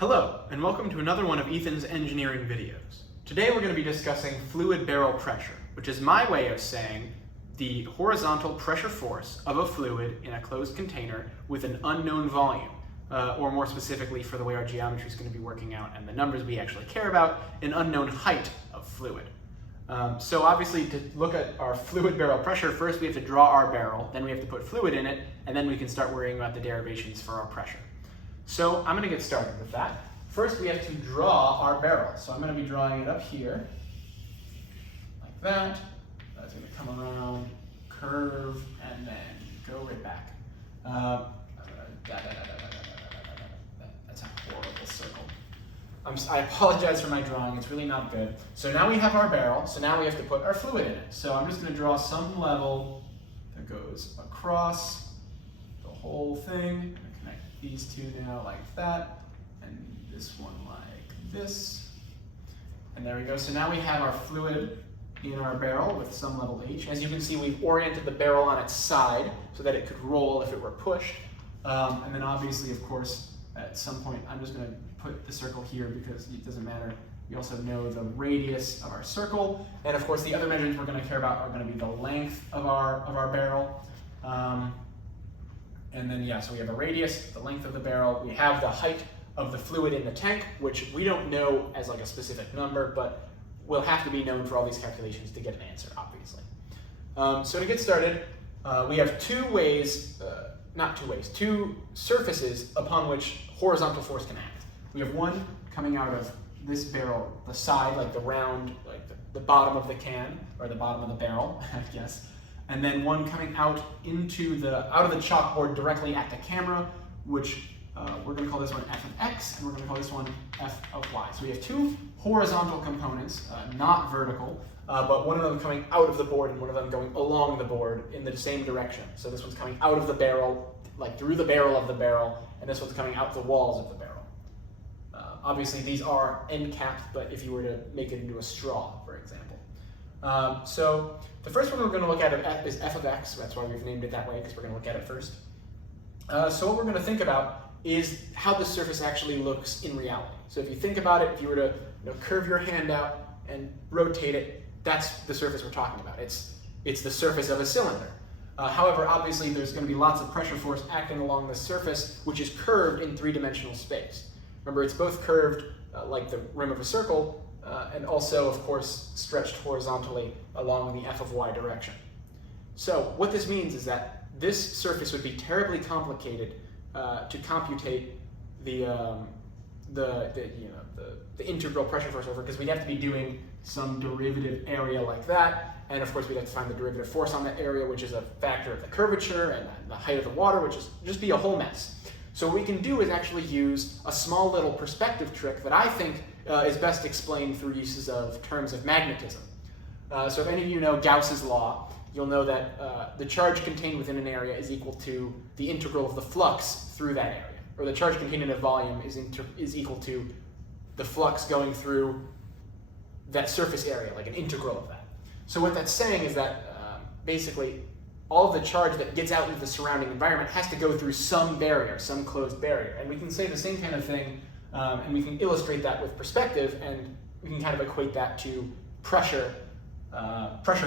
Hello, and welcome to another one of Ethan's engineering videos. Today we're going to be discussing fluid barrel pressure, which is my way of saying the horizontal pressure force of a fluid in a closed container with an unknown volume, or more specifically for the way our geometry is going to be working out and the numbers we actually care about, an unknown height of fluid. So obviously to look at our fluid barrel pressure, first we have to draw our barrel, then we have to put fluid in it, and then we can start worrying about the derivations for our pressure. So I'm going to get started with that. First we have to draw our barrel. So I'm going to be drawing it up here, like that. That's going to come around, curve, and then go right back. That's a horrible circle. I apologize for my drawing, it's really not good. So now we have our barrel, so now we have to put our fluid in it. So I'm just going to draw some level that goes across the whole thing. I'm going to connect these two now like that, and this one like this. And there we go. So now we have our fluid in our barrel with some level h. As you can see, we've oriented the barrel on its side so that it could roll if it were pushed. And then obviously, of course, at some point, I'm just going to put the circle here because it doesn't matter. We also know the radius of our circle. And of course, the other measurements we're going to care about are going to be the length of our barrel. And then, yeah, so we have a radius, the length of the barrel. We have the height of the fluid in the tank, which we don't know as like a specific number, but will have to be known for all these calculations to get an answer, obviously. So to get started, we have two surfaces upon which horizontal force can act. We have one coming out of this barrel, the side, like the round, like the bottom of the can, or the bottom of the barrel, I guess. And then one coming out of the chalkboard directly at the camera, which we're going to call this one f of x, and we're going to call this one f of y. So we have two horizontal components, not vertical, but one of them coming out of the board and one of them going along the board in the same direction. So this one's coming out of the barrel, like through the barrel of the barrel, and this one's coming out the walls of the barrel. Obviously these are end capped, but if you were to make it into a straw, for example. So the first one we're going to look at is f of x. That's why we've named it that way, because we're going to look at it first. So what we're going to think about is how the surface actually looks in reality. So if you think about it, if you were to curve your hand out and rotate it, that's the surface we're talking about. It's the surface of a cylinder. However, obviously there's going to be lots of pressure force acting along the surface, which is curved in three-dimensional space. Remember, it's both curved like the rim of a circle, and also, of course, stretched horizontally along the f of y direction. So what this means is that this surface would be terribly complicated to computate the integral pressure force over, because we'd have to be doing some derivative area like that, and of course we'd have to find the derivative force on that area, which is a factor of the curvature and the height of the water, which is just be a whole mess. So what we can do is actually use a small little perspective trick that I think is best explained through uses of terms of magnetism. So if any of you know Gauss's law, you'll know that the charge contained within an area is equal to the integral of the flux through that area, or the charge contained in a volume is equal to the flux going through that surface area, like an integral of that. So what that's saying is that basically all of the charge that gets out into the surrounding environment has to go through some barrier, some closed barrier. And we can say the same kind of thing, and we can illustrate that with perspective, and we can kind of equate that to pressure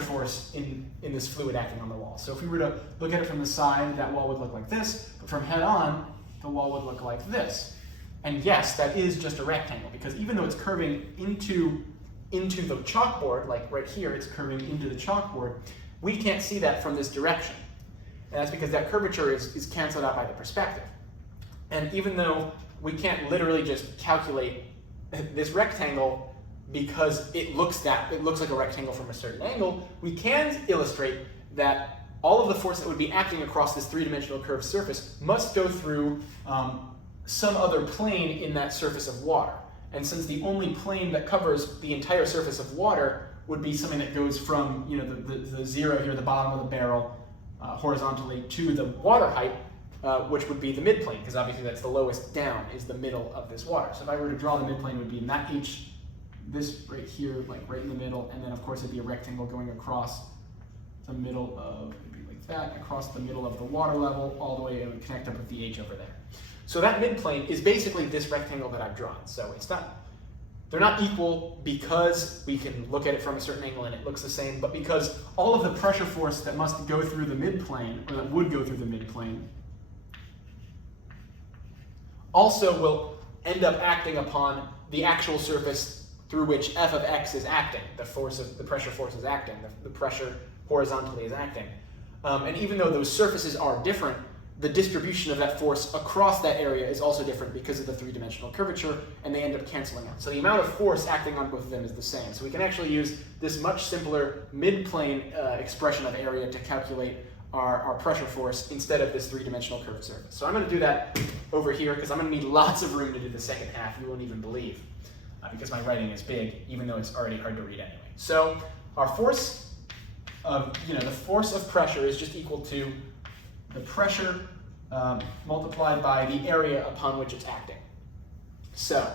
force in this fluid acting on the wall. So if we were to look at it from the side, that wall would look like this, but from head on, the wall would look like this. And yes, that is just a rectangle, because even though it's curving into the chalkboard, like right here, it's curving into the chalkboard, we can't see that from this direction. And that's because that curvature is canceled out by the perspective. And even though we can't literally just calculate this rectangle because it looks like a rectangle from a certain angle, we can illustrate that all of the force that would be acting across this three-dimensional curved surface must go through some other plane in that surface of water. And since the only plane that covers the entire surface of water would be something that goes from the zero here, the bottom of the barrel, horizontally to the water height, which would be the midplane, because obviously that's the lowest down, is the middle of this water. So if I were to draw the midplane, it would be in that h, this right here, like right in the middle, and then of course it'd be a rectangle going across the middle of, it'd be like that, across the middle of the water level, all the way, it would connect up with the h over there. So that midplane is basically this rectangle that I've drawn. So they're not equal because we can look at it from a certain angle and it looks the same, but because all of the pressure force that must go through the midplane, or that would go through the midplane, also will end up acting upon the actual surface through which f of x is acting, the pressure force is acting, the pressure horizontally is acting. And even though those surfaces are different, the distribution of that force across that area is also different because of the three-dimensional curvature, and they end up canceling out. So the amount of force acting on both of them is the same. So we can actually use this much simpler mid-plane expression of area to calculate our pressure force instead of this three-dimensional curved surface. So I'm going to do that over here because I'm going to need lots of room to do the second half. You won't even believe because my writing is big, even though it's already hard to read anyway. So our force of, the force of pressure is just equal to the pressure multiplied by the area upon which it's acting. So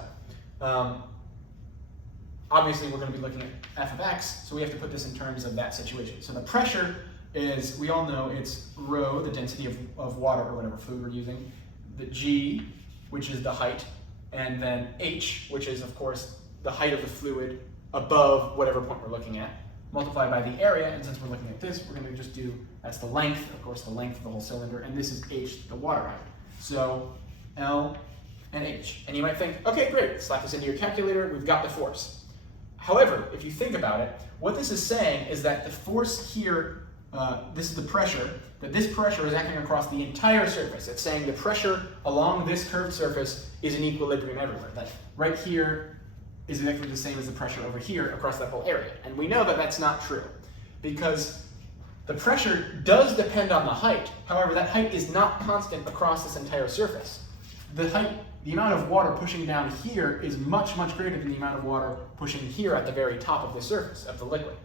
obviously we're going to be looking at f of x, so we have to put this in terms of that situation. So the pressure is, we all know it's rho, the density of water or whatever fluid we're using, the g, which is the height, and then h, which is of course the height of the fluid above whatever point we're looking at, multiplied by the area, and since we're looking at this, we're going to just do, that's the length, of course, the length of the whole cylinder, and this is h, the water height. So L and h. And you might think, okay, great, slap this into your calculator, we've got the force. However, if you think about it, what this is saying is that the force here, this is the pressure, that this pressure is acting across the entire surface. It's saying the pressure along this curved surface is in equilibrium everywhere. That right here is exactly the same as the pressure over here across that whole area. And we know that that's not true because the pressure does depend on the height. However, that height is not constant across this entire surface. The amount of water pushing down here is much, much greater than the amount of water pushing here at the very top of the surface of the liquid,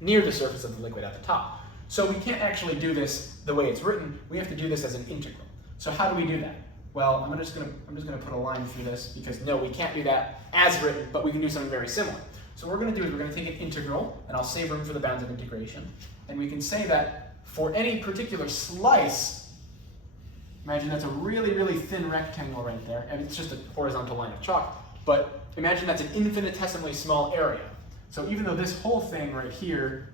near the surface of the liquid at the top. So we can't actually do this the way it's written. We have to do this as an integral. So how do we do that? Well, I'm just gonna put a line through this because no, we can't do that as written, but we can do something very similar. So what we're gonna do is we're gonna take an integral, and I'll save room for the bounds of integration, and we can say that for any particular slice, imagine that's a really, really thin rectangle right there, and it's just a horizontal line of chalk, but imagine that's an infinitesimally small area. So even though this whole thing right here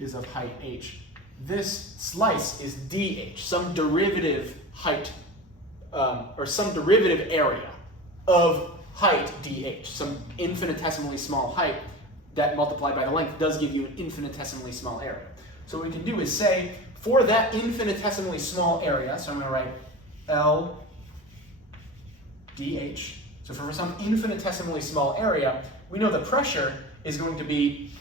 is of height h, this slice is dh, some derivative height, or some derivative area of height dh, some infinitesimally small height that multiplied by the length does give you an infinitesimally small area. So what we can do is say, for that infinitesimally small area, so I'm going to write L dh, so for some infinitesimally small area, we know the pressure is going to be,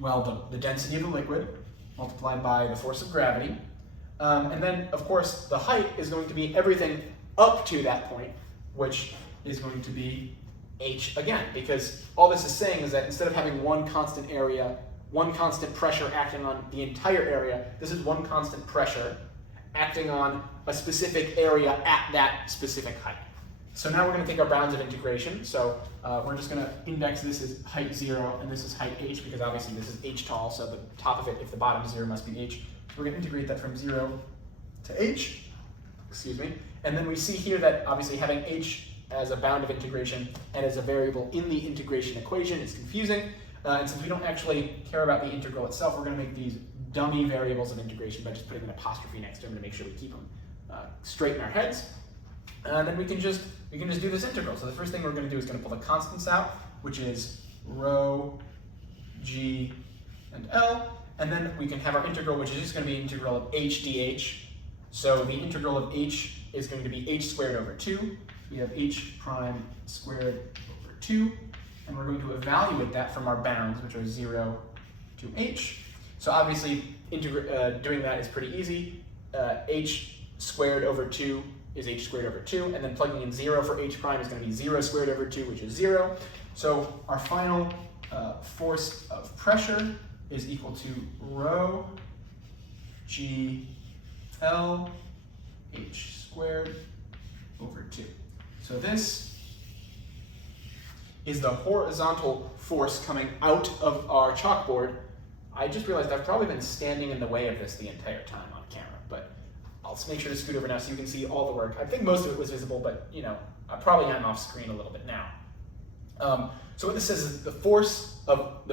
well, the density of the liquid multiplied by the force of gravity. And then, of course, the height is going to be everything up to that point, which is going to be h again, because all this is saying is that instead of having one constant area, one constant pressure acting on the entire area, this is one constant pressure acting on a specific area at that specific height. So now we're going to take our bounds of integration. So we're just going to index this as height 0, and this is height h, because obviously this is h tall, so the top of it, if the bottom is 0, must be h. We're going to integrate that from 0 to h, and then we see here that obviously having h as a bound of integration and as a variable in the integration equation is confusing, and since we don't actually care about the integral itself, we're going to make these dummy variables of integration by just putting an apostrophe next to them to make sure we keep them straight in our heads. And then we can just do this integral. So the first thing we're going to do is going to pull the constants out, which is rho, g, and L. And then we can have our integral, which is just going to be integral of h dh. So the integral of h is going to be h squared over 2. We have h prime squared over 2. And we're going to evaluate that from our bounds, which are 0 to h. So obviously, doing that is pretty easy. H squared over 2 is h squared over 2, and then plugging in 0 for h prime is going to be 0 squared over 2, which is 0. So our final force of pressure is equal to rho g L h squared over 2. So this is the horizontal force coming out of our chalkboard. I just realized I've probably been standing in the way of this the entire time on camera, but I'll make sure to scoot over now so you can see all the work. I think most of it was visible, but I probably am off screen a little bit now. So what this says is the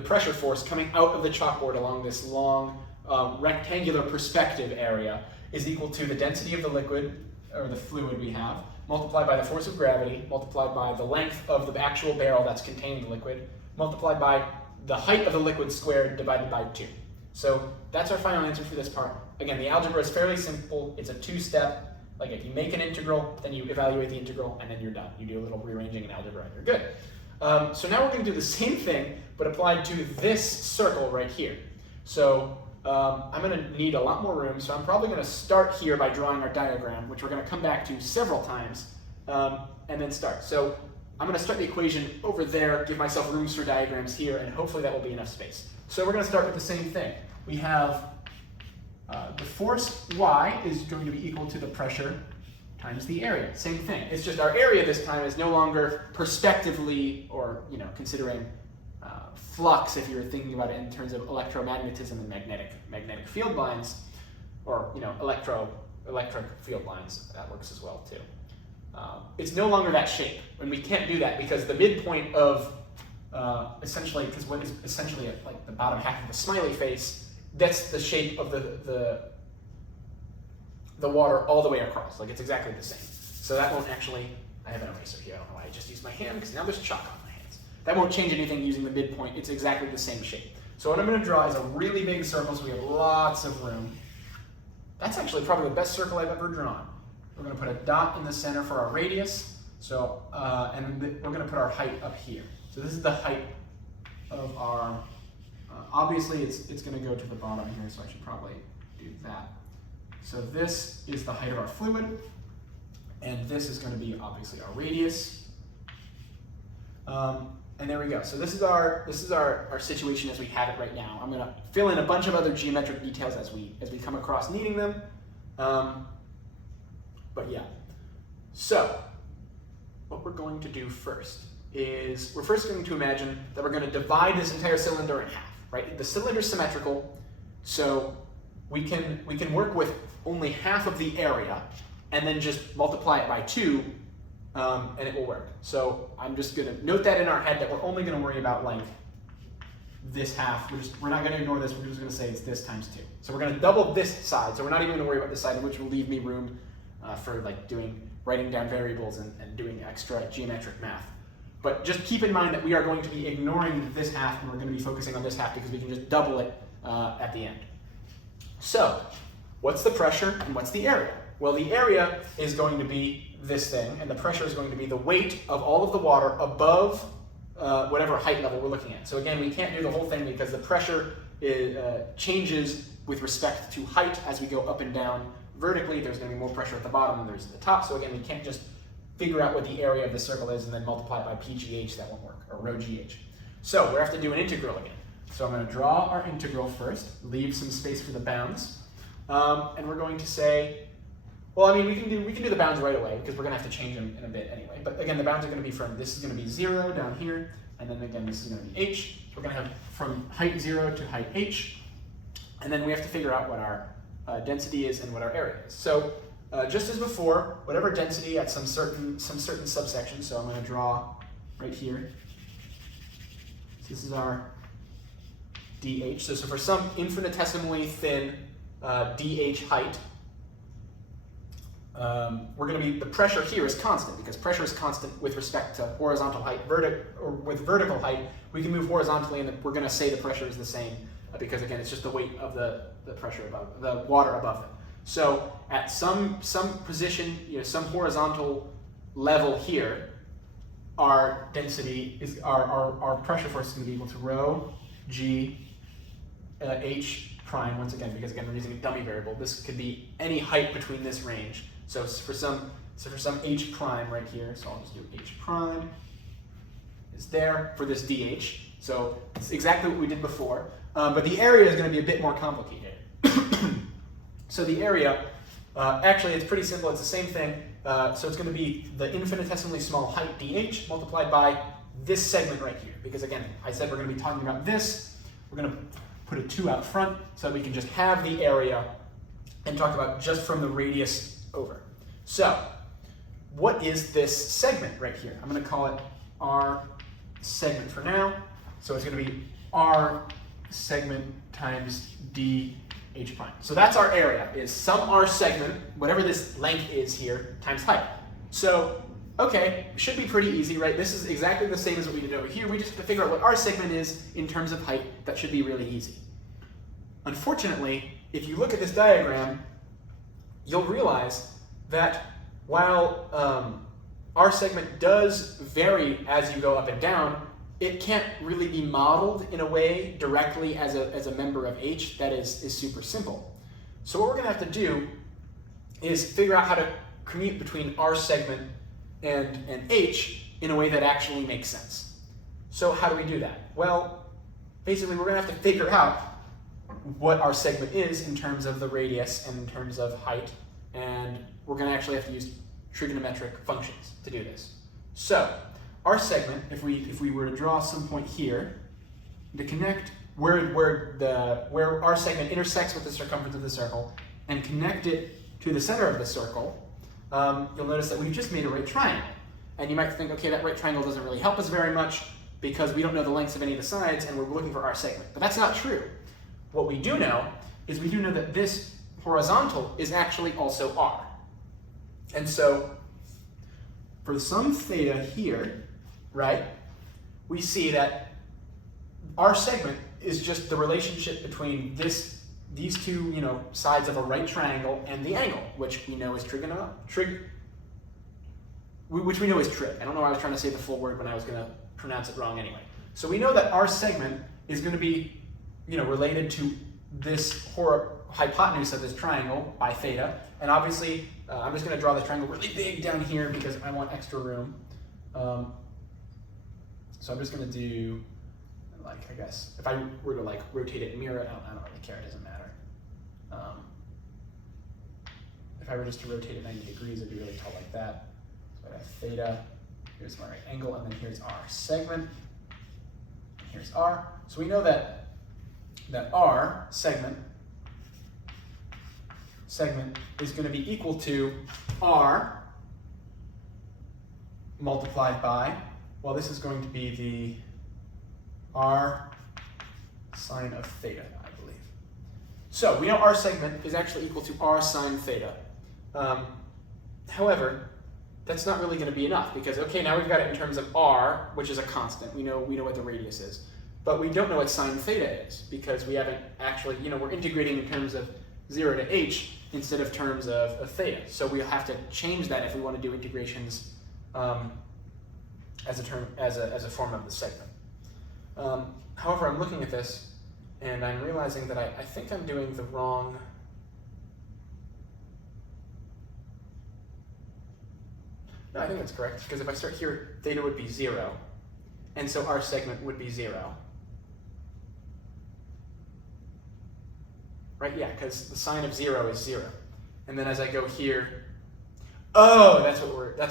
pressure force coming out of the chalkboard along this long rectangular perspective area is equal to the density of the liquid, or the fluid we have, multiplied by the force of gravity, multiplied by the length of the actual barrel that's containing the liquid, multiplied by the height of the liquid squared divided by 2. So that's our final answer for this part. Again, the algebra is fairly simple. It's a two-step. Like if you make an integral, then you evaluate the integral, and then you're done. You do a little rearranging in algebra, and you're good. So now we're going to do the same thing, but applied to this circle right here. So I'm going to need a lot more room, so I'm probably going to start here by drawing our diagram, which we're going to come back to several times, and then start. So I'm going to start the equation over there, give myself rooms for diagrams here, and hopefully that will be enough space. So we're going to start with the same thing. We have the force Y is going to be equal to the pressure times the area. Same thing. It's just our area this time is no longer perspectively, or considering flux, if you're thinking about it in terms of electromagnetism and magnetic field lines, or electric field lines. That works as well too. It's no longer that shape, and we can't do that because the midpoint of essentially, because what is essentially like the bottom half of the smiley face, that's the shape of the water all the way across. Like it's exactly the same. So that won't actually. I have an eraser here. I don't know why I just used my hand because now there's chalk on my hands. That won't change anything using the midpoint. It's exactly the same shape. So what I'm going to draw is a really big circle, so we have lots of room. That's actually probably the best circle I've ever drawn. We're going to put a dot in the center for our radius. So and we're going to put our height up here. So this is the height of our. Obviously, it's going to go to the bottom here, so I should probably do that. So this is the height of our fluid, and this is going to be obviously our radius. And there we go. So this is our situation as we have it right now. I'm going to fill in a bunch of other geometric details as we come across needing them. But yeah. So what we're going to do first is we're first going to imagine that we're going to divide this entire cylinder in half. Right? The cylinder is symmetrical, so we can work with only half of the area and then just multiply it by 2, and it will work. So I'm just going to note that in our head that we're only going to worry about like this half. We're not going to ignore this. We're just going to say it's this times 2. So we're going to double this side. So we're not even going to worry about this side, which will leave me room for like writing down variables and doing extra geometric math. But just keep in mind that we are going to be ignoring this half and we're going to be focusing on this half because we can just double it at the end. So, what's the pressure and what's the area? Well, the area is going to be this thing, and the pressure is going to be the weight of all of the water above whatever height level we're looking at. So again, we can't do the whole thing because the pressure changes with respect to height as we go up and down vertically. There's going to be more pressure at the bottom than there's at the top. So again, we can't just figure out what the area of the circle is and then multiply it by PGH. That won't work, or rho GH. So we have to do an integral again. So I'm going to draw our integral first, leave some space for the bounds, and we're going to say, well, I mean, we can do the bounds right away because we're going to have to change them in a bit anyway. But again, the bounds are going to be from, this is going to be 0 down here, and then again, this is going to be h. So we're going to have from height 0 to height h, and then we have to figure out what our density is and what our area is. So just as before, whatever density at some certain subsection, so I'm going to draw right here. So this is our dH. So for some infinitesimally thin dH height, we're going to be, the pressure here is constant because pressure is constant with respect to horizontal height. Or with vertical height, we can move horizontally and we're going to say the pressure is the same because again, it's just the weight of the pressure above, the water above it. So at some position, some horizontal level here, our density is, our pressure force is going to be equal to rho g h prime, once again, because again, we're using a dummy variable. This could be any height between this range. So for some h prime right here, so I'll just do h prime is there for this dh. So it's exactly what we did before, but the area is going to be a bit more complicated. So the area, actually it's pretty simple, it's the same thing. So it's going to be the infinitesimally small height dh multiplied by this segment right here. Because again, I said we're going to be talking about this. We're going to put a 2 out front so that we can just have the area and talk about just from the radius over. So, what is this segment right here? I'm going to call it R segment for now. So it's going to be R segment times d h prime. So that's our area, is some R segment, whatever this length is here, times height. So, okay, should be pretty easy, right? This is exactly the same as what we did over here. We just have to figure out what R segment is in terms of height. That should be really easy. Unfortunately, if you look at this diagram, you'll realize that while R segment does vary as you go up and down, it can't really be modeled in a way directly as a member of H that is super simple. So what we're going to have to do is figure out how to commute between R segment and H in a way that actually makes sense. So how do we do that? Well, basically we're going to have to figure out what our segment is in terms of the radius and in terms of height, and we're going to actually have to use trigonometric functions to do this. So our segment, if we were to draw some point here to connect where our segment intersects with the circumference of the circle and connect it to the center of the circle, you'll notice that we've just made a right triangle. And you might think, okay, that right triangle doesn't really help us very much because we don't know the lengths of any of the sides and we're looking for our segment. But that's not true. What we do know is we do know that this horizontal is actually also R. And so for some theta here, right, we see that our segment is just the relationship between these two, sides of a right triangle and the angle, which we know is trig. Which we know is trig. I don't know why I was trying to say the full word when I was going to pronounce it wrong anyway. So we know that our segment is going to be, related to this hypotenuse of this triangle by theta, and obviously I'm just going to draw the triangle really big down here because I want extra room. So I'm just going to do, I guess, if I were to rotate it and mirror it, I don't really care, it doesn't matter. If I were just to rotate it 90 degrees, it'd be really tall like that. So I have theta, here's my right angle, and then here's our segment, and here's R. So we know that R segment is going to be equal to R multiplied by, well, this is going to be the R sine of theta, I believe. So we know R segment is actually equal to R sine theta. However, that's not really going to be enough because, okay, now we've got it in terms of R, which is a constant. We know what the radius is. But we don't know what sine theta is because we haven't actually, we're integrating in terms of 0 to h instead of terms of theta. So we'll have to change that if we want to do integrations as a form of the segment. However, I'm looking at this and I'm realizing that I think I'm doing the wrong. No, I think that's correct because if I start here, theta would be 0, and so our segment would be 0. Right? Yeah, because the sine of 0 is 0. And then as I go here, oh, that's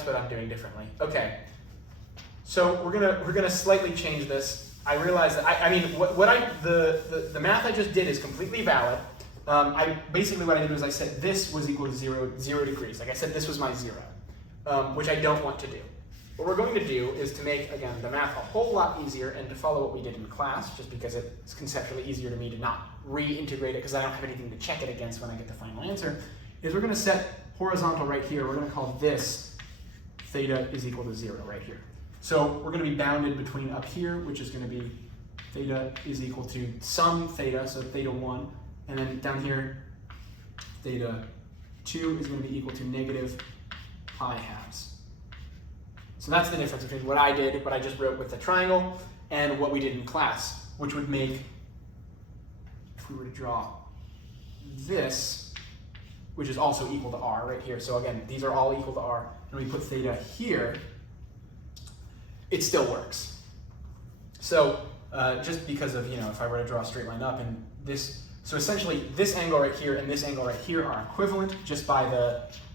what I'm doing differently. Okay. So we're gonna slightly change this. I realize that the math I just did is completely valid. Basically what I did was I said this was equal to 0 degrees. Like I said, this was my 0, which I don't want to do. What we're going to do is to make, again, the math a whole lot easier and to follow what we did in class, just because it's conceptually easier to me to not reintegrate it because I don't have anything to check it against when I get the final answer, is we're going to set horizontal right here. We're going to call this theta is equal to 0 right here. So we're going to be bounded between up here, which is going to be theta is equal to some theta, so theta 1, and then down here, theta 2 is going to be equal to negative pi halves. So that's the difference between what I did, what I just wrote with the triangle, and what we did in class, which would make, if we were to draw this, which is also equal to R right here. So again, these are all equal to R, and we put theta here, it still works. So just because of, if I were to draw a straight line up and this, so essentially this angle right here and this angle right here are equivalent just by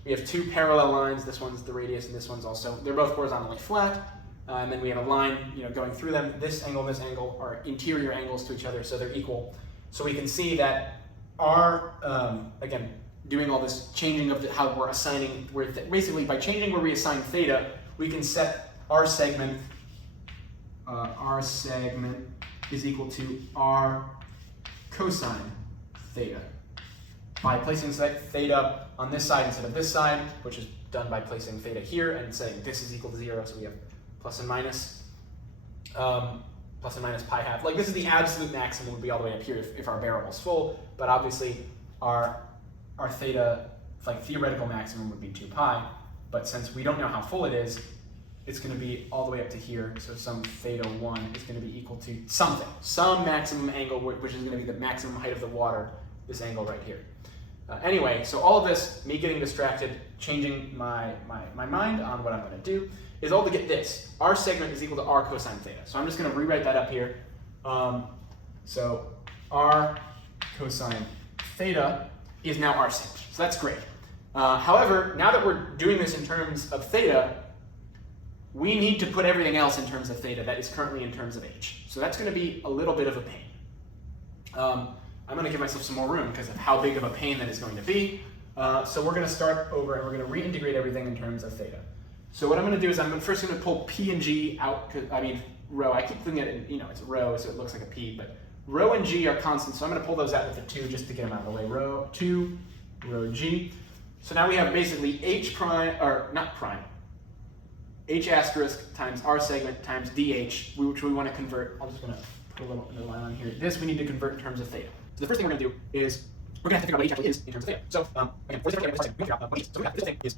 we have two parallel lines. This one's the radius and this one's also, they're both horizontally flat. And then we have a line, going through them. This angle and this angle are interior angles to each other, so they're equal. So we can see that our, again, doing all this changing of how we're assigning, basically by changing where we assign theta, we can set our segment is equal to r cosine theta by placing theta on this side instead of this side, which is done by placing theta here and saying this is equal to 0, so we have plus and minus pi half. Like this is the absolute maximum would be all the way up here if our variable is full, but obviously our theta, like theoretical maximum would be 2 pi, but since we don't know how full it is, it's going to be all the way up to here, so some theta 1 is going to be equal to something, some maximum angle, which is going to be the maximum height of the water, this angle right here. Anyway, so all of this, me getting distracted, changing my mind on what I'm going to do, is all to get this. R segment is equal to r cosine theta. So I'm just going to rewrite that up here. So r cosine theta is now r segment. So that's great. However, now that we're doing this in terms of theta, we need to put everything else in terms of theta that is currently in terms of h. So that's going to be a little bit of a pain. I'm going to give myself some more room because of how big of a pain that is going to be. So we're going to start over and we're going to reintegrate everything in terms of theta. So what I'm going to do is I'm first going to pull p and g out, rho. I keep thinking it's rho, so it looks like a p, but rho and g are constants, so I'm going to pull those out with a 2 just to get them out of the way. Rho 2, rho g. So now we have basically h prime, or not prime, h asterisk times r segment times dh, which we want to convert. I'm just going to put a little line on here. This we need to convert in terms of theta. So the first thing we're going to do is we're going to have to figure out what h actually is in terms of theta. So again, for this particular we figure out what h is. So we have this thing is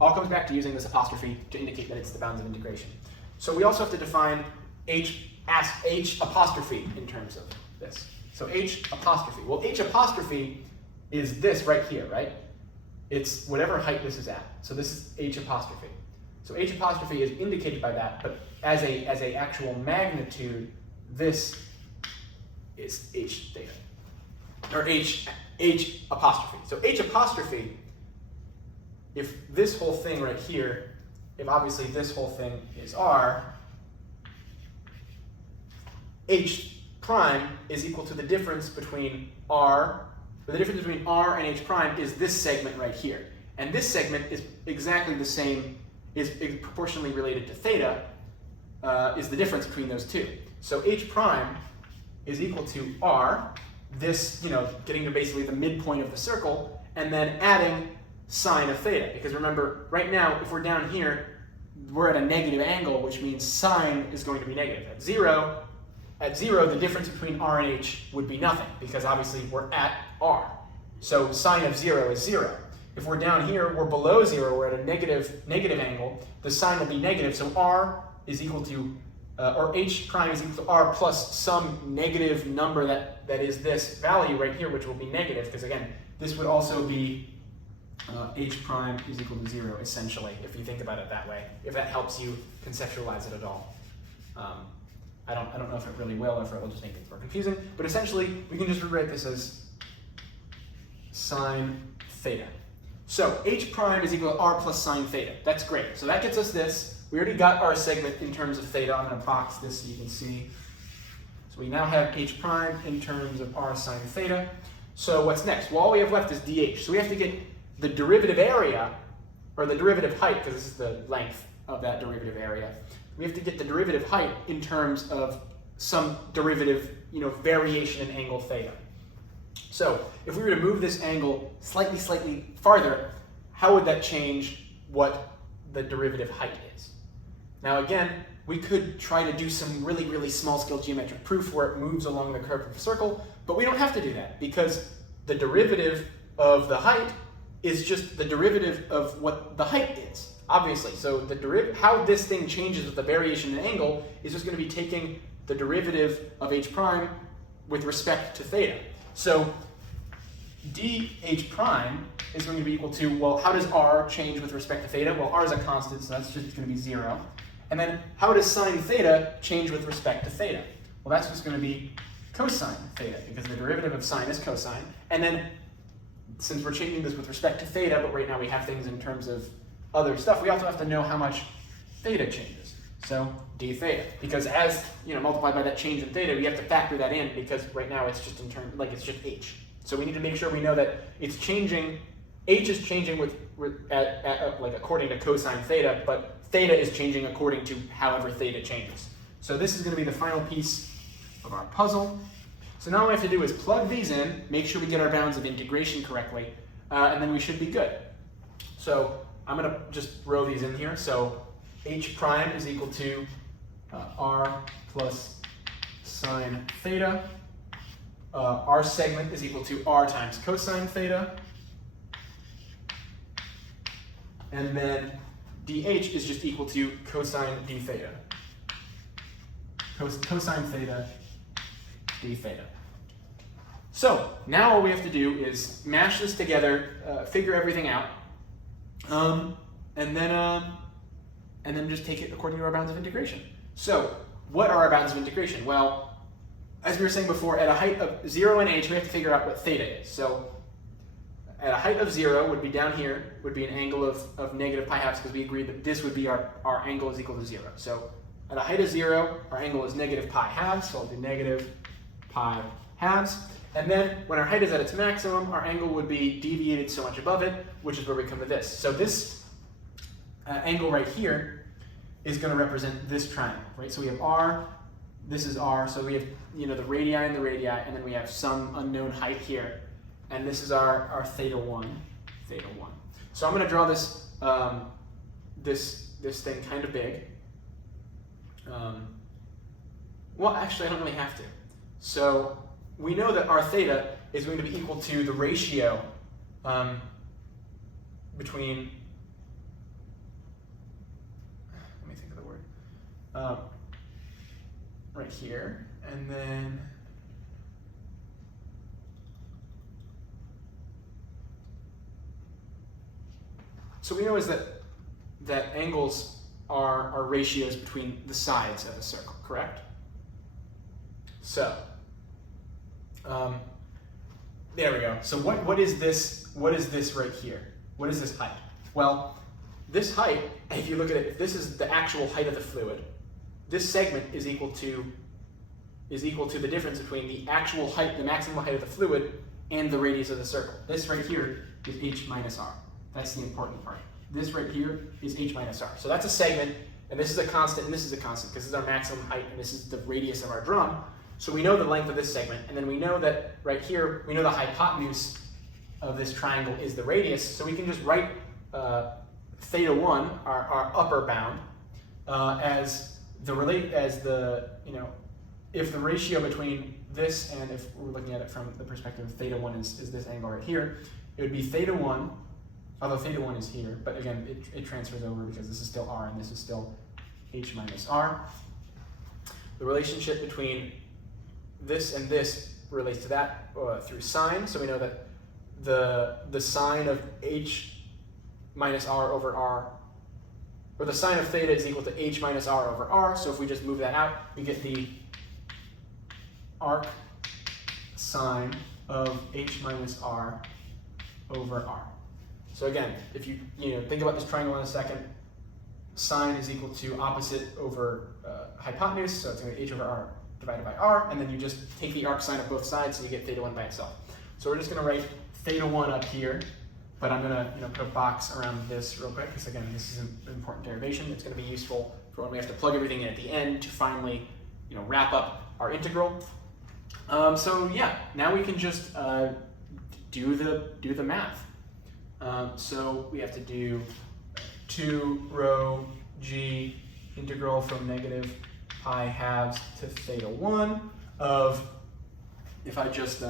all comes back to using this apostrophe to indicate that it's the bounds of integration. So we also have to define h apostrophe in terms of this. So h apostrophe. Well, h apostrophe is this right here, right? It's whatever height this is at. So this is h apostrophe. So h apostrophe is indicated by that, but as a actual magnitude, this is h theta, or h apostrophe. So h apostrophe, if this whole thing right here, if obviously this whole thing is r, h prime is equal to the difference between r, the difference between r and h prime is this segment right here. And this segment is exactly the same, is proportionally related to theta, is the difference between those two. So h prime is equal to r, this, getting to basically the midpoint of the circle, and then adding sine of theta. Because remember, right now, if we're down here, we're at a negative angle, which means sine is going to be negative. At zero, the difference between r and h would be nothing, because obviously we're at r. So sine of 0 is 0. If we're down here, we're below 0, we're at a negative angle, the sine will be negative, so r is equal to or h prime is equal to r plus some negative number that is this value right here, which will be negative, because again, this would also be h prime is equal to 0, essentially, if you think about it that way, if that helps you conceptualize it at all. I don't know if it really will, or if it will just make things more confusing, but essentially, we can just rewrite this as sine theta. So h prime is equal to r plus sine theta. That's great. So that gets us this. We already got our segment in terms of theta. I'm going to box this so you can see. So we now have h prime in terms of r sine theta. So what's next? Well, all we have left is dh. So we have to get the derivative area, or the derivative height, because this is the length of that derivative area. We have to get the derivative height in terms of some derivative, variation in angle theta. So if we were to move this angle slightly farther, how would that change what the derivative height is? Now again, we could try to do some really small scale geometric proof where it moves along the curve of a circle, but we don't have to do that because the derivative of the height is just the derivative of what the height is, obviously. So the how this thing changes with the variation in angle is just going to be taking the derivative of h prime with respect to theta. So dh prime is going to be equal to, well, how does r change with respect to theta? Well, r is a constant, so that's just going to be 0. And then how does sine theta change with respect to theta? Well, that's just going to be cosine theta, because the derivative of sine is cosine. And then, since we're changing this with respect to theta, but right now we have things in terms of other stuff, we also have to know how much theta changes. So d theta, because as multiplied by that change in theta, we have to factor that in, because right now it's just in terms, like it's just h. So we need to make sure we know that it's changing, h is changing like according to cosine theta, but theta is changing according to however theta changes. So this is going to be the final piece of our puzzle. So now all we have to do is plug these in, make sure we get our bounds of integration correctly, and then we should be good. So I'm going to just row these in here. So h prime is equal to r plus sine theta. Our segment is equal to r times cosine theta. And then dh is just equal to cosine d theta. Cosine theta d theta. So now all we have to do is mash this together, figure everything out, and then just take it according to our bounds of integration. So what are our bounds of integration? Well, as we were saying before, at a height of 0 and h, we have to figure out what theta is. So at a height of 0 would be down here, would be an angle of negative pi halves, because we agreed that this would be our angle is equal to 0. So at a height of 0, our angle is negative pi halves, so I'll do negative pi halves. And then when our height is at its maximum, our angle would be deviated so much above it, which is where we come to this. So this angle right here is going to represent this triangle, right? So we have r, this is r, so we have the radii and the radii, and then we have some unknown height here. And this is our theta 1, theta 1. So I'm going to draw this this thing kind of big. Well, actually, I don't really have to. So we know that our theta is going to be equal to the ratio between, let me think of the word, right here, and then so we know is that angles are ratios between the sides of a circle, correct? So there we go. So what is this? What is this right here? What is this height? Well, this height, if you look at it, if this is the actual height of the fluid, this segment is equal to the difference between the actual height, the maximum height of the fluid, and the radius of the circle. This right here is h minus r. That's the important part. This right here is h minus r. So that's a segment, and this is a constant, and this is a constant, because this is our maximum height, and this is the radius of our drum. So we know the length of this segment, and then we know that right here, we know the hypotenuse of this triangle is the radius, so we can just write theta 1, our upper bound, if the ratio between this, and if we're looking at it from the perspective of theta 1 is this angle right here, it would be theta 1, although theta 1 is here, but again, it transfers over because this is still r and this is still h minus r. The relationship between this and this relates to that through sine, so we know that the sine of h minus r over r, or the sine of theta is equal to h minus r over r, so if we just move that out, we get the arc sine of h minus r over r. So again, if you think about this triangle in a second, sine is equal to opposite over hypotenuse, so it's going to be h over r divided by r, and then you just take the arc sine of both sides, so you get theta 1 by itself. So we're just going to write theta 1 up here, but I'm going to put a box around this real quick, because again, this is an important derivation. It's going to be useful for when we have to plug everything in at the end to finally wrap up our integral. So yeah, now we can just do the math. So we have to do 2 rho g integral from negative pi halves to theta 1 of, if I just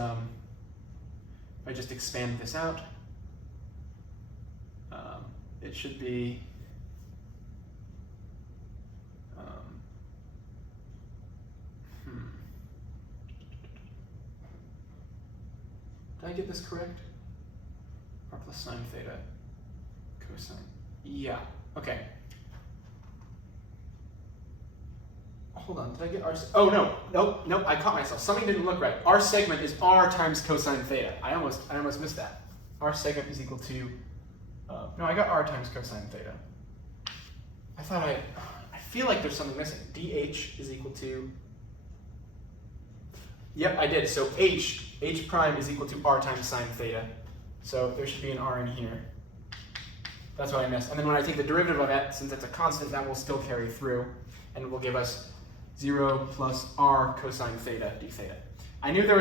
expand this out, it should be did I get this correct? R plus sine theta cosine. Yeah, okay. Hold on, did I get R? Oh no, nope, I caught myself. Something didn't look right. R segment is R times cosine theta. I almost missed that. R segment is equal to, no, I got R times cosine theta. I feel like there's something missing. DH is equal to, yep, I did. So H prime is equal to R times sine theta. So there should be an R in here. That's what I missed. And then when I take the derivative of that, since it's a constant, that will still carry through, and it will give us 0 plus R cosine theta d theta. I knew there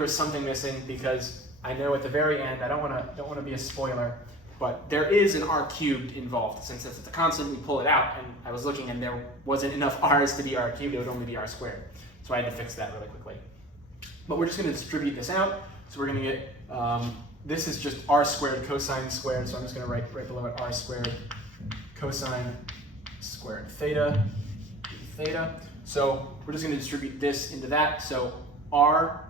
was something missing because I know at the very end, I don't want to be a spoiler, but there is an R cubed involved. Since it's a constant, we pull it out, and I was looking and there wasn't enough R's to be R cubed, it would only be R squared. So I had to fix that really quickly. But we're just going to distribute this out. So we're going to get, this is just R squared cosine squared, so I'm just going to write right below it R squared cosine squared theta d theta. So we're just going to distribute this into that. So R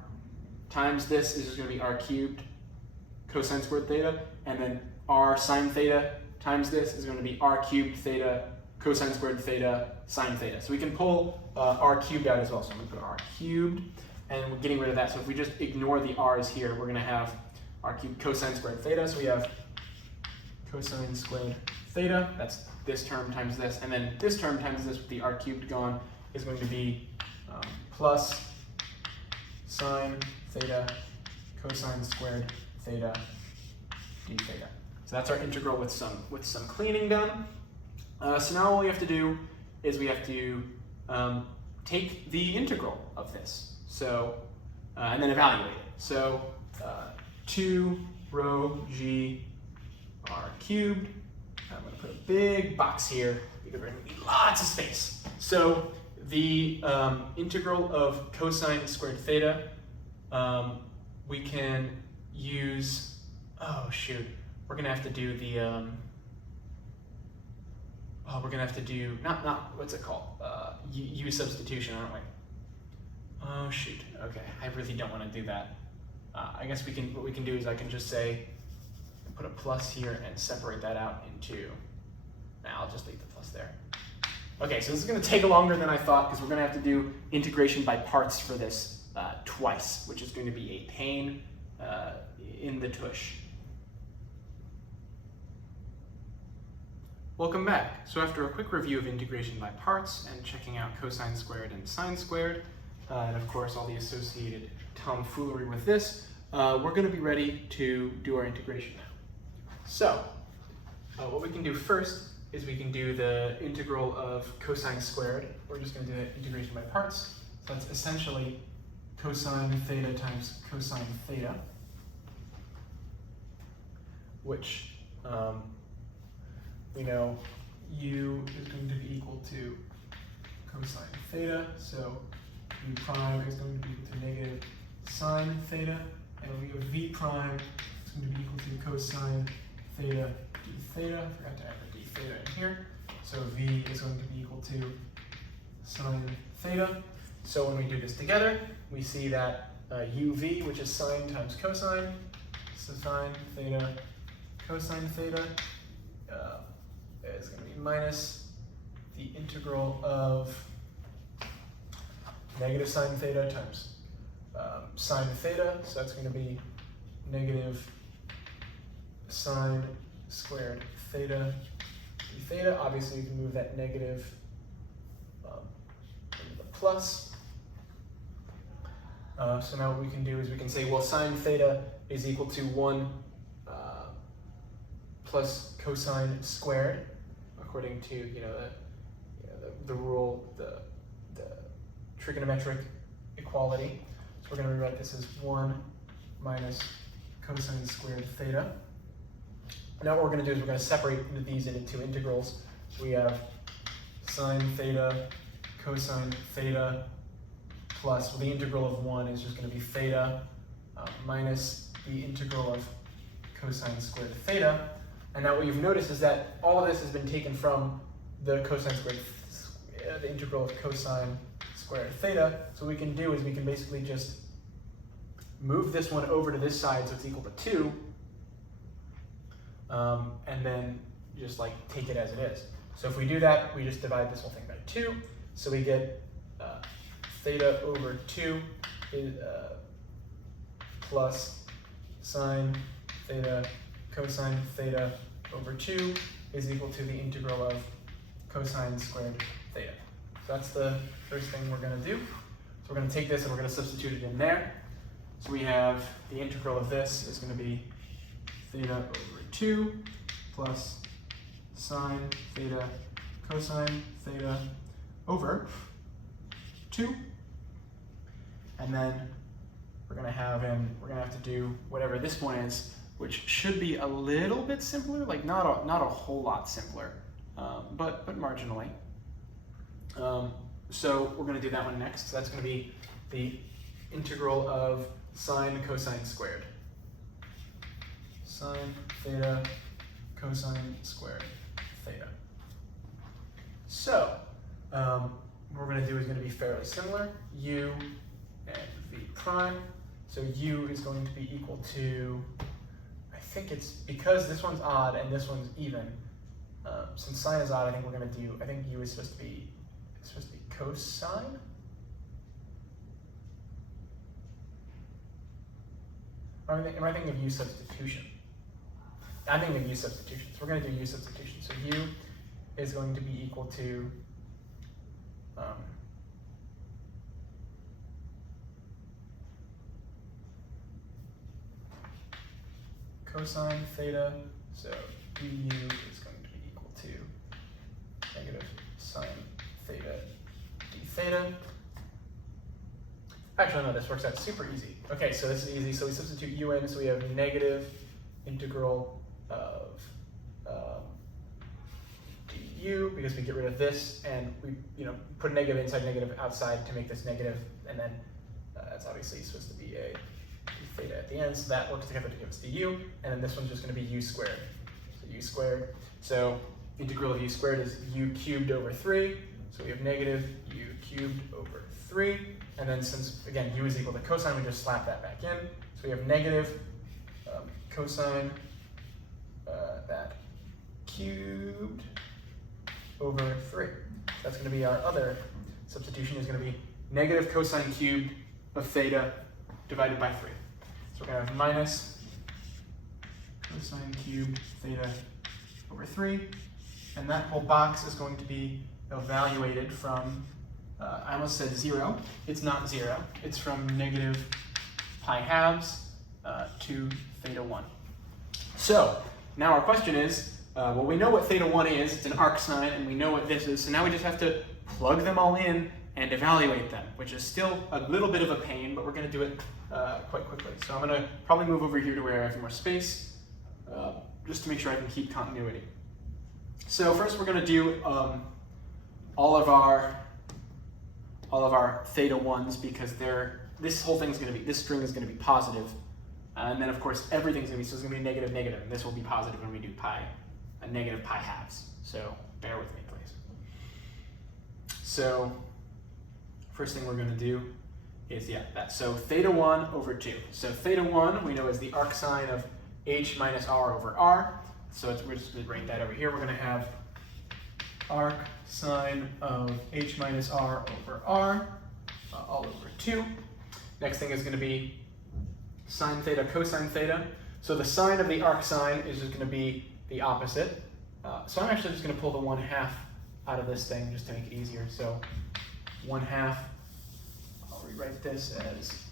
times this is just going to be R cubed cosine squared theta, and then R sine theta times this is going to be R cubed theta cosine squared theta sine theta. So we can pull R cubed out as well. So I'm going to put R cubed, and we're getting rid of that. So if we just ignore the R's here, we're going to have R cubed cosine squared theta. So we have cosine squared theta, that's this term times this, and then this term times this with the R cubed gone is going to be plus sine theta cosine squared theta d theta. So that's our integral with some cleaning done. So now all we have to do is we have to take the integral of this. So and then evaluate it. So 2 rho g r cubed. I'm going to put a big box here because we're going to need lots of space. So the integral of cosine squared theta, we can use, oh shoot, we're going to have to do the, we're going to have to do, not what's it called? U substitution, aren't we? Oh shoot, okay, I really don't want to do that. I guess what we can do is I can just say, put a plus here and separate that out into, I'll just leave the plus there. Okay, so this is going to take longer than I thought because we're going to have to do integration by parts for this twice, which is going to be a pain in the tush. Welcome back. So after a quick review of integration by parts and checking out cosine squared and sine squared, and of course all the associated tomfoolery with this, we're going to be ready to do our integration now. So what we can do first is we can do the integral of cosine squared. We're just going to do the integration by parts. So that's essentially cosine theta times cosine theta, which we know u is going to be equal to cosine theta. So u prime is going to be equal to negative sine theta, and we have v prime is going to be equal to cosine theta d theta. I forgot to add the d theta in here. So v is going to be equal to sine theta. So when we do this together, we see that uv, which is sine times cosine, so sine theta cosine theta is going to be minus the integral of negative sine theta times sine theta. So that's going to be negative sine squared theta d theta. Obviously, you can move that negative into the plus. So now what we can do is we can say, well, sine theta is equal to 1 plus cosine squared, according to the rule, the trigonometric equality. So we're going to rewrite this as 1 minus cosine squared theta. Now what we're going to do is we're going to separate these into two integrals. So we have sine theta cosine theta plus, well, the integral of 1 is just going to be theta minus the integral of cosine squared theta. And now what you've noticed is that all of this has been taken from the cosine squared, the integral of cosine squared theta. So what we can do is we can basically just move this one over to this side so it's equal to 2, and then just like take it as it is. So if we do that, we just divide this whole thing by 2. So we get theta over 2 is, plus sine theta cosine theta over 2 is equal to the integral of cosine squared theta. So that's the first thing we're going to do. So we're going to take this and we're going to substitute it in there. So we have the integral of this is going to be theta over 2 plus sine theta cosine theta over 2. And then we're going to have to do whatever this one is, which should be a little bit simpler, like not a whole lot simpler, but marginally. So we're going to do that one next. So that's going to be the integral of sine cosine squared. Sine theta cosine squared theta. So what we're going to do is going to be fairly similar. U and v prime. So u is going to be equal to, I think it's, because this one's odd and this one's even, since sine is odd, I think u is supposed to be cosine? Am I thinking of u substitution? I'm thinking of u substitution. So we're going to do u substitution. So u is going to be equal to cosine theta. So du is going to be equal to negative sine theta d theta. Actually, no, this works out super easy. Okay, so this is easy. So we substitute u in, so we have negative integral of du, because we get rid of this, and we put negative inside, negative outside to make this negative, and then that's obviously supposed to be a d theta at the end, so that works together to give us du, and then this one's just going to be u squared. So u squared. So integral of u squared is u cubed over 3, so we have negative u cubed over 3. And then since, again, u is equal to cosine, we just slap that back in. So we have negative cosine that cubed over 3. So that's going to be our other substitution, is going to be negative cosine cubed of theta divided by 3. So we're going to have minus cosine cubed theta over 3. And that whole box is going to be evaluated from, I almost said 0. It's not 0. It's from negative pi halves to theta 1. So now our question is, well, we know what theta 1 is. It's an arc sine, and we know what this is. So now we just have to plug them all in and evaluate them, which is still a little bit of a pain, but we're going to do it quite quickly. So I'm going to probably move over here to where I have more space, just to make sure I can keep continuity. So first we're going to do all of our theta 1s, because this whole thing's going to be, this string is going to be positive, and then of course everything's going to be, so it's going to be negative, negative, and this will be positive when we do negative pi halves. So bear with me, please. So first thing we're going to do is, that. So theta 1 over 2. So theta 1 we know is the arc sine of h minus r over r. So we're just going to write that over here. We're going to have arc sine of h minus r over r all over 2. Next thing is going to be sine theta cosine theta. So the sine of the arc sine is just going to be the opposite. So I'm actually just going to pull the 1/2 out of this thing just to make it easier. So 1/2, I'll rewrite this as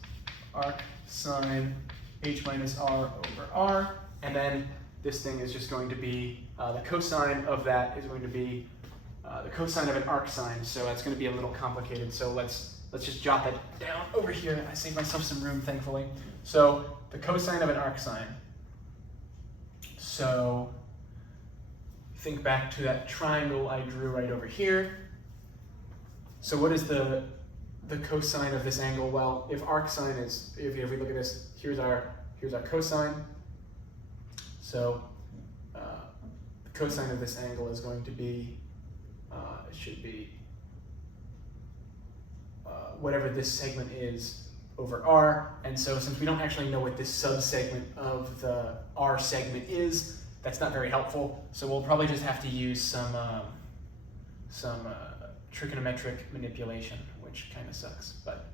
arc sine h minus r over r, and then this thing is just going to be, the cosine of that is going to be the cosine of an arc sine, so that's going to be a little complicated. So let's just jot that down over here. I saved myself some room, thankfully. So the cosine of an arc sine. So think back to that triangle I drew right over here. So what is the cosine of this angle? Well, if arc sine is, if we look at this, here's our cosine. So the cosine of this angle is going to be, it should be whatever this segment is over r. And so since we don't actually know what this subsegment of the r segment is, that's not very helpful. So we'll probably just have to use some trigonometric manipulation, which kind of sucks, but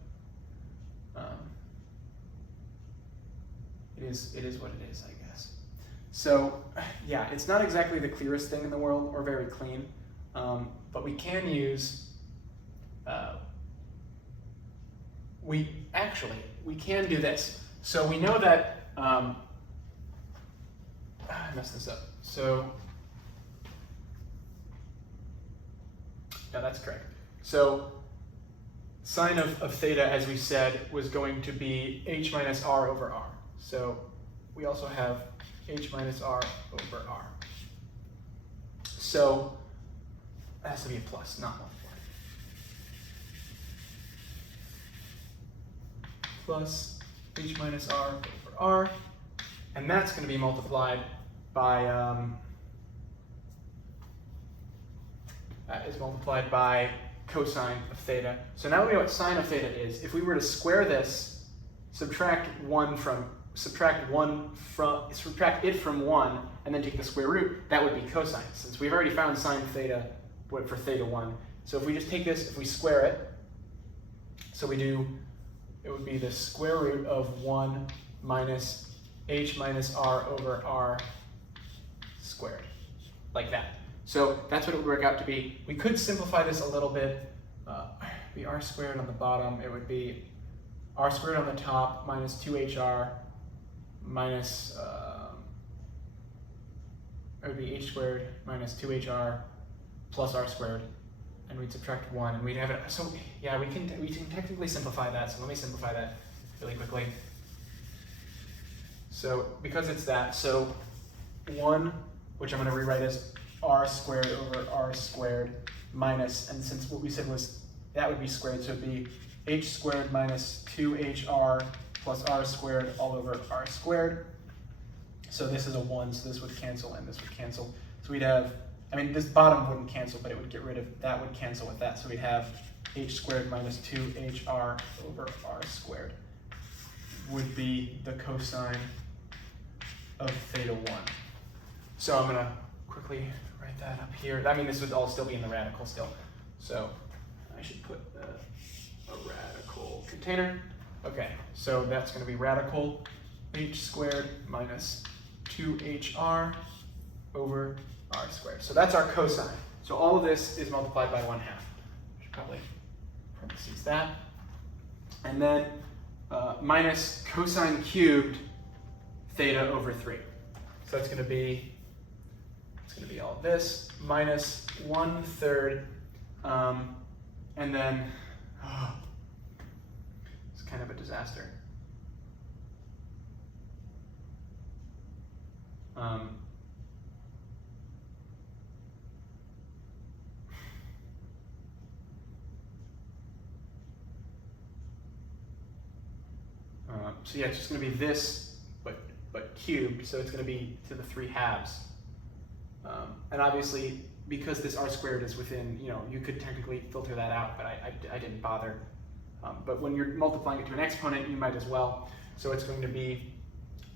it is what it is, I guess. So yeah, it's not exactly the clearest thing in the world or very clean, but we can use, we can do this. So we know that, I messed this up. So, yeah, that's correct. So sine of theta, as we said, was going to be h minus r over r. So we also have h minus r over r. So it has to be a plus, not multiplied. Plus h minus r over r, and that's going to be multiplied by cosine of theta. So now we know what sine of theta is. If we were to square this, subtract it from 1, and then take the square root, that would be cosine, since we've already found sine theta for theta 1. So if we just take this, if we square it, so it would be the square root of 1 minus h minus r over r squared, like that. So that's what it would work out to be. We could simplify this a little bit. Be r squared on the bottom. It would be r squared on the top minus 2hr minus, it would be h squared minus 2hr plus r squared, and we'd subtract 1, and we'd have it. So yeah, we can technically simplify that. So let me simplify that really quickly. So because it's that, so 1, which I'm going to rewrite as r squared over r squared minus, and since what we said was that would be squared, so it'd be h squared minus 2hr plus r squared all over r squared. So this is a 1, so this would cancel and this would cancel. So we'd have, I mean, this bottom wouldn't cancel, but it would get rid of, that would cancel with that. So we'd have h squared minus 2hr over r squared would be the cosine of theta 1. So I'm going to quickly write that up here. I mean, this would all still be in the radical still. So I should put a radical container. Okay, so that's going to be radical h squared minus 2hr over r squared. So that's our cosine. So all of this is multiplied by 1/2. I should probably parentheses that. And then minus cosine cubed theta over 3. So that's going to be, all of this minus 1/3, and then it's kind of a disaster. So yeah, it's just going to be this, but cubed, so it's going to be to the 3/2. And obviously, because this r squared is within, you could technically filter that out, but I didn't bother. But when you're multiplying it to an exponent, you might as well. So it's going to be,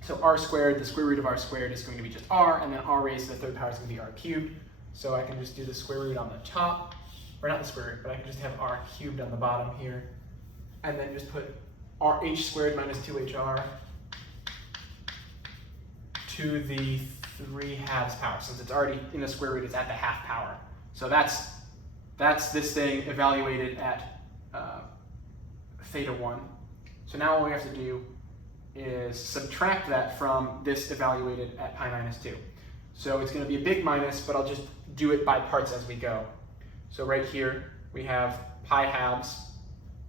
so r squared, the square root of r squared is going to be just r, and then r raised to the 3rd power is going to be r cubed. So I can just do the square root on the top, or not the square root, but I can just have r cubed on the bottom here, and then just put h squared minus 2hr to the 3/2 power, since it's already in the square root, it's at the 1/2 power. So that's this thing evaluated at theta 1. So now all we have to do is subtract that from this evaluated at pi minus 2. So it's going to be a big minus, but I'll just do it by parts as we go. So right here we have pi halves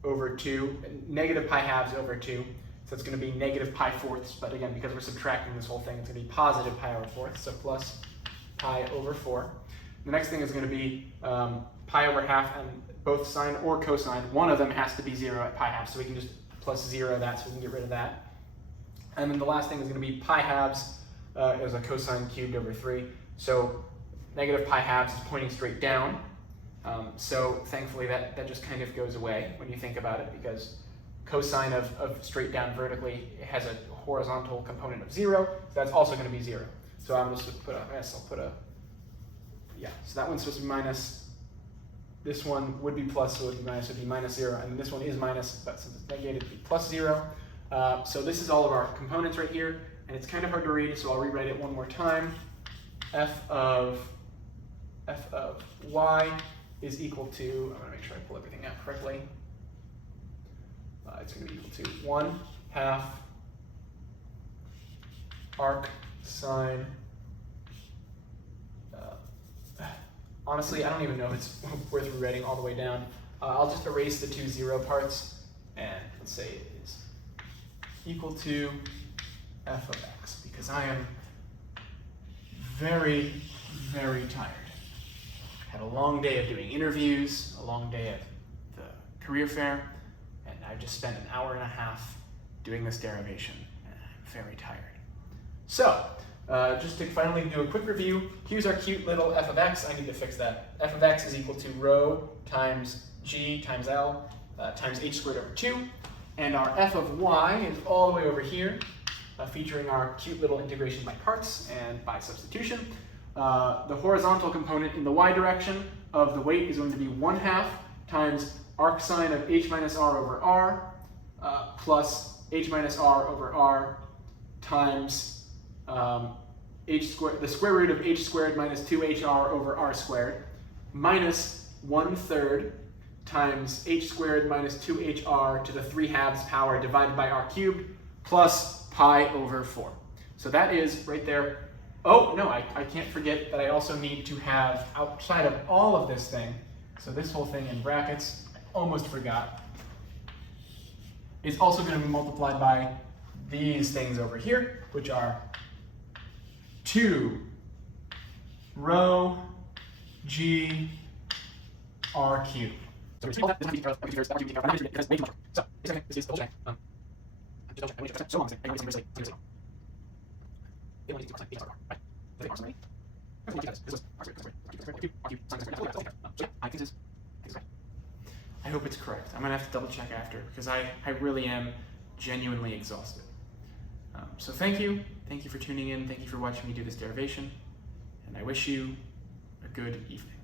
over 2, negative pi halves over 2. So it's going to be negative pi fourths, but again, because we're subtracting this whole thing, it's going to be positive pi over fourths, so plus pi over 4. The next thing is going to be pi over 1/2, and both sine or cosine, one of them has to be 0 at pi halves, so we can just plus 0 that, so we can get rid of that. And then the last thing is going to be pi halves is a cosine cubed over 3. So negative pi halves is pointing straight down. So thankfully that just kind of goes away when you think about it, because cosine of straight down vertically has a horizontal component of 0, so that's also going to be 0. So I'm just going to put a, I guess I'll put a, yeah, so that one's supposed to be minus, this one would be plus, so it would be minus 0, and this one is minus, but since it's negated, it would be plus 0. So this is all of our components right here, and it's kind of hard to read, so I'll rewrite it one more time. F of y is equal to, I'm going to make sure I pull everything out correctly. It's going to be equal to 1/2 arc sine. Honestly, I don't even know if it's worth rewriting all the way down. I'll just erase the two 0 parts, and let's say it is equal to f of x, because I am very, very tired. Had a long day of doing interviews, a long day at the career fair, and I've just spent an hour and a half doing this derivation, and I'm very tired. So, just to finally do a quick review, here's our cute little f of x. I need to fix that. F of x is equal to rho times g times l times h squared over 2. And our f of y is all the way over here, featuring our cute little integration by parts and by substitution. The horizontal component in the y direction of the weight is going to be 1/2 times arc sine of h minus r over r plus h minus r over r times the square root of h squared minus 2hr over r squared minus 1/3 times h squared minus 2hr to the 3/2 power divided by r cubed plus pi over 4. So that is right there. Oh, no, I can't forget that I also need to have outside of all of this thing, so this whole thing in brackets, I almost forgot, is also going to be multiplied by these things over here, which are 2 rho g r cubed. So we're going to this is double check. I'm just double check. So long, I know it's seriously. They want to do right? I hope it's correct. I'm gonna have to double check after because I really am genuinely exhausted. So thank you for tuning in. Thank you for watching me do this derivation, and I wish you a good evening.